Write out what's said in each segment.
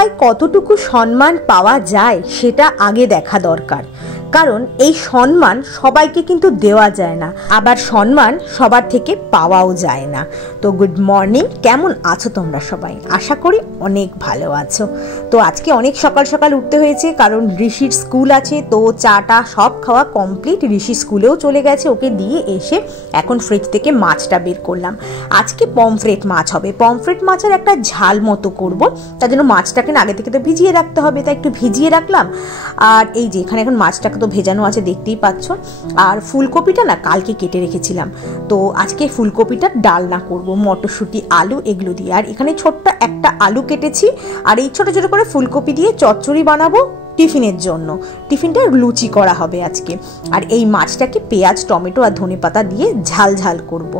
কোথায় কতটুকু সম্মান পাওয়া যায় সেটা আগে দেখা দরকার। কারণ এই সম্মান সবাইকে কিন্তু দেওয়া যায় না, আবার সম্মান সবার থেকে পাওয়াও যায় না। তো গুড মর্নিং, কেমন আছো তোমরা সবাই? আশা করি অনেক ভালো আছো। তো আজকে অনেক সকাল সকাল উঠতে হয়েছে, কারণ ঋষির স্কুল আছে। তো চাটা সব খাওয়া কমপ্লিট, ঋষি স্কুলেও চলে গেছে, ওকে দিয়ে এসে এখন ফ্রিজ থেকে মাছটা বের করলাম। আজকে পমফ্রেট মাছ হবে। পমফ্রেট মাছের একটা ঝাল মতো করব, তার জন্য মাছটাকে আগে থেকে তো ভিজিয়ে রাখতে হবে, তাই একটু ভিজিয়ে রাখলাম। আর এই যে এখানে এখন মাছটাকে তো ভেজানো আছে, দেখতেই পাচ্ছ। আর ফুলকপিটা না কালকে কেটে রেখেছিলাম, তো আজকে ফুলকপিটা ডালনা করব মটরশুঁটি আলু এগুলো দিয়ে। আর এখানে ছোট্ট একটা আলু কেটেছি, আর এই ছোট ছোট করে ফুলকপি দিয়ে চচ্চড়ি বানাবো টিফিনের জন্য। টিফিনটা লুচি করা হবে আজকে। আর এই মাছটাকে পেঁয়াজ টমেটো আর ধনেপাতা দিয়ে ঝাল ঝাল করব।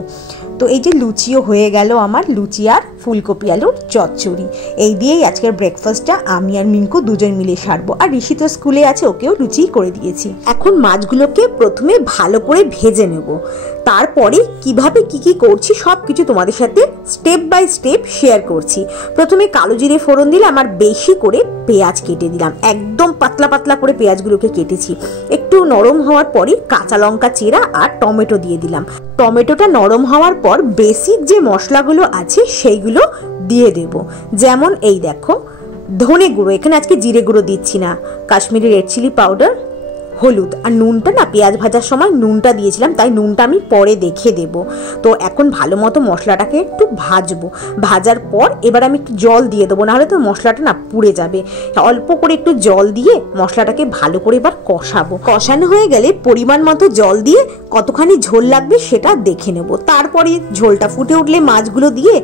তো এই যে লুচিও হয়ে গেল আমার, লুচি আর ফুলকপি আলুর চচ্চড়ি। এই দিয়েই আজকের ব্রেকফাস্টটা আমি আর মিঙ্কু দুজন মিলে সারবো। আর ঋষি তো স্কুলে আছে, ওকেও লুচি করে দিয়েছি। এখন মাছগুলোকে প্রথমে ভালো করে ভেজে নেব, তারপরে কিভাবে কি করছি সব কিছু তোমাদের সাথে স্টেপ বাই স্টেপ শেয়ার করছি। প্রথমে কালো জিরে ফোড়ন দিলাম, আর বেশি করে পেঁয়াজ কেটে দিলাম, একদম পাতলা পাতলা করে পেঁয়াজগুলোকে কেটেছি। একটু নরম হওয়ার পরে কাঁচা লঙ্কা চেরা আর টমেটো দিয়ে দিলাম। টমেটোটা নরম হওয়ার পর বেসিক যে মশলাগুলো আছে সেইগুলো দিয়ে দেব। যেমন এই দেখো, ধনে গুঁড়ো, এখানে আজকে জিরে গুঁড়ো দিচ্ছি না, কাশ্মীরি রেড চিলি পাউডার, হলুদ, আর নুনটা না পেঁয়াজ ভাজার সময় নুনটা দিয়েছিলাম, তাই নুনটা আমি পরে দেখে দেব। তো এখন ভালো মতো মশলাটাকে একটু ভাজবো। ভাজার পর এবার আমি একটু জল দিয়ে দেবো, নাহলে তো মশলাটা না পুড়ে যাবে। অল্প করে একটু জল দিয়ে মশলাটাকে ভালো করে এবার কষাবো। কষানো হয়ে গেলে পরিমাণ মতো জল দিয়ে কতখানি ঝোল লাগবে সেটা দেখে নেব। তারপরে ঝোলটা ফুটে উঠলে মাছগুলো দিয়ে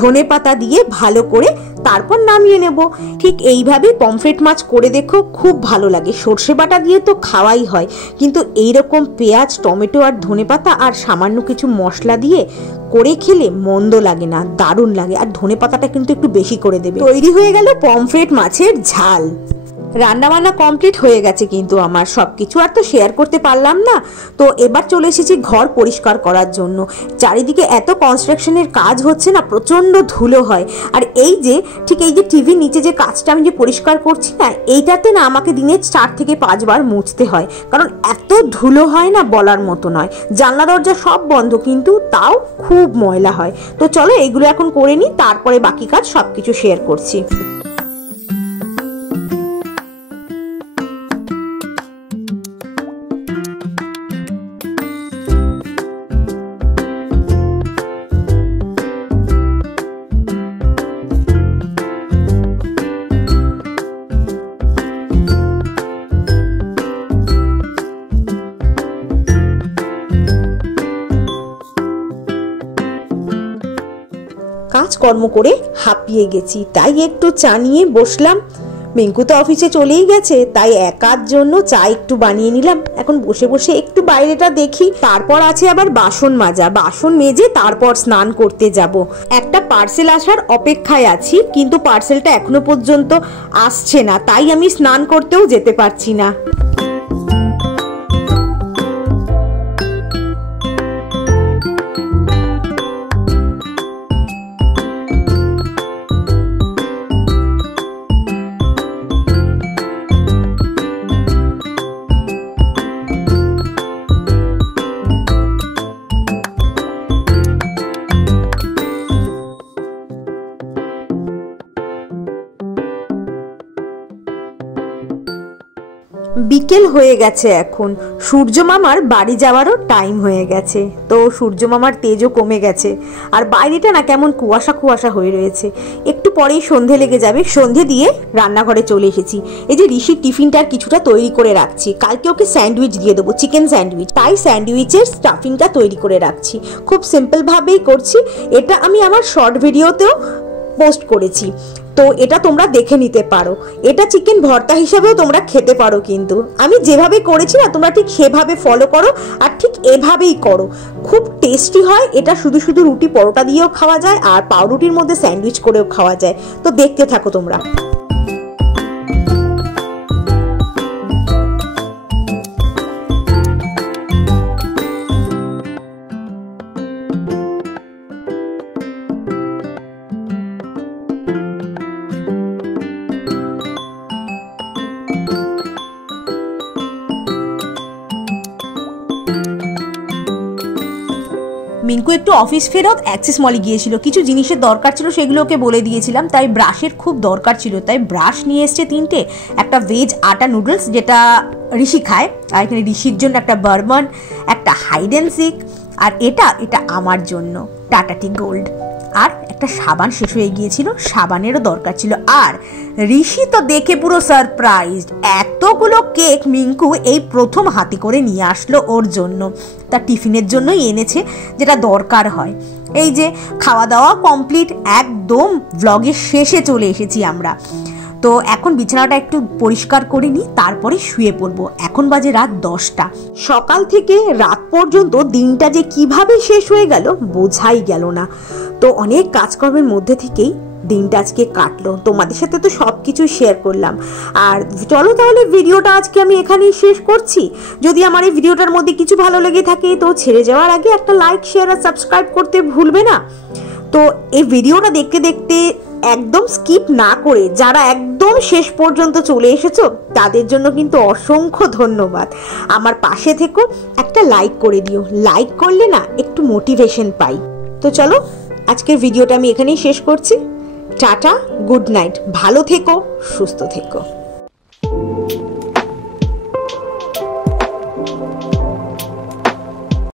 ধনেপাতা দিয়ে ভালো করে তারপর নামিয়ে নেব। ঠিক এইভাবে পমফ্রেট মাছ করে দেখো, খুব ভালো লাগে। সর্ষে বাটা দিয়ে তো খাওয়াই হয়, কিন্তু এইরকম পেঁয়াজ টমেটো আর ধনেপাতা আর সামান্য কিছু মশলা দিয়ে করে খেলে মন্দ লাগে না, দারুণ লাগে। আর ধনেপাতাটা কিন্তু একটু বেশি করে দেবে। তৈরি হয়ে গেল পমফ্রেট মাছের ঝাল। রান্নাবান্না কমপ্লিট হয়ে গেছে, কিন্তু আমার সব কিছু আর তো শেয়ার করতে পারলাম না। তো এবার চলে এসেছি ঘর পরিষ্কার করার জন্য। চারিদিকে এত কনস্ট্রাকশনের কাজ হচ্ছে না, প্রচণ্ড ধুলো হয়। আর এই যে ঠিক এই যে টিভির নিচে যে কাজটা আমি যে পরিষ্কার করছি না, এইটাতে না আমাকে দিনে 4 থেকে 5 বার মুছতে হয়, কারণ এত ধুলো হয় না বলার মতো নয়। জানলা দরজা সব বন্ধ, কিন্তু তাও খুব ময়লা হয়। তো চলো এগুলো এখন করে নিই, তারপরে বাকি কাজ সব কিছু শেয়ার করছি। কাজকর্ম করে হাঁপিয়ে গেছি, তাই একটু চা নিয়ে বসলাম। মিঙ্কু তো অফিসে চলেই গেছে, তাই একার জন্য চা একটু বানিয়ে নিলাম। এখন বসে বসে একটু বাইরেটা দেখি। তারপর আছে আবার বাসন মাজা, বাসন মেজে তারপর স্নান করতে যাব। একটা পার্সেল আসার অপেক্ষায় আছি, কিন্তু পার্সেলটা এখনো পর্যন্ত আসছে না, তাই আমি স্নান করতেও যেতে পারছি না। বিকেল হয়ে গেছে, এখন সূর্য মামার বাড়ি যাওয়ারও টাইম হয়ে গেছে। তো সূর্য মামার তেজও কমে গেছে, আর বাইরেটা না কেমন কুয়াশা কুয়াশা হয়ে রয়েছে। একটু পরেই সন্ধে লেগে যাবে। সন্ধে দিয়ে রান্নাঘরে চলে এসেছি। এই যে ঋষির টিফিনটার কিছুটা তৈরি করে রাখছি, কালকে ওকে স্যান্ডউইচ দিয়ে দেবো, চিকেন স্যান্ডউইচ, তাই স্যান্ডউইচের স্টাফিংটা তৈরি করে রাখছি। খুব সিম্পল ভাবেই করছি। এটা আমি আমার শর্ট ভিডিওতেও পোস্ট করেছি, তো এটা তোমরা দেখে নিতে পারো। এটা চিকেন ভর্তা হিসাবেও তোমরা খেতে পারো, কিন্তু আমি যেভাবে করেছি না তোমরা ঠিক সেভাবে ফলো করো, আর ঠিক এভাবেই করো, খুব টেস্টি হয়। এটা শুধু শুধু রুটি পরোটা দিয়েও খাওয়া যায়, আর পাউরুটির মধ্যে স্যান্ডউইচ করেও খাওয়া যায়। তো দেখতে থাকো তোমরা। মিঙ্কু একটু অফিস ফেরত অ্যাক্সেস মলে গিয়েছিল, কিছু জিনিসের দরকার ছিল, সেগুলো ওকে বলে দিয়েছিলাম। তাই ব্রাশের খুব দরকার ছিল, তাই ব্রাশ নিয়ে এসছে 3টে, একটা ভেজ আটা নুডলস যেটা ঋষি খায়, আর এখানে ঋষির জন্য একটা বার্বন, একটা হাইড অ্যান্ড সিক, আর এটা আমার জন্য টাটা টি গোল্ড। আর একটা সাবান শেষ হয়ে গিয়েছিল, সাবানেরও দরকার ছিল। আর ঋষি তো দেখে পুরো সারপ্রাইজড, এতগুলো কেক মিঙ্কু এই প্রথম হাতে করে নিয়ে আসলো ওর জন্য, তার টিফিনের জন্যই এনেছে, যেটা দরকার হয়। এই যে খাওয়া দাওয়া কমপ্লিট, একদম ব্লগের শেষে চলে এসেছি আমরা। তো এখন বিছানাটা একটু পরিষ্কার করে নিই, তারপরে শুয়ে পড়বো। এখন বাজে রাত 10টা। সকাল থেকে রাত পর্যন্ত দিনটা যে কিভাবে শেষ হয়ে গেল বোঝাই গেল না। তো অনেক কাজকর্মের মধ্যে থেকেই দিনটা আজকে কাটলো, তোমাদের সাথে তো সব কিছু শেয়ার করলাম। আর চলো তাহলে ভিডিওটা আজকে আমি এখানেই শেষ করছি। যদি আমার এই ভিডিওটার মধ্যে কিছু ভালো লেগে থাকে তো ছেড়ে যাওয়ার আগে একটা লাইক, শেয়ার আর সাবস্ক্রাইব করতে ভুলবে না। তো এই ভিডিওটা দেখতে দেখতে একদম স্কিপ না করে যারা একদম শেষ পর্যন্ত চলে এসেছো তাদের জন্য কিন্তু অসংখ্য ধন্যবাদ। আমার পাশে থেকো, একটা লাইক করে দিও, লাইক করলে না একটু মোটিভেশন পাই। তো চলো আজকের ভিডিওটা আমি এখানেই শেষ করছি। টাটা, গুড নাইট, ভালো থেকো, সুস্থ থেকো।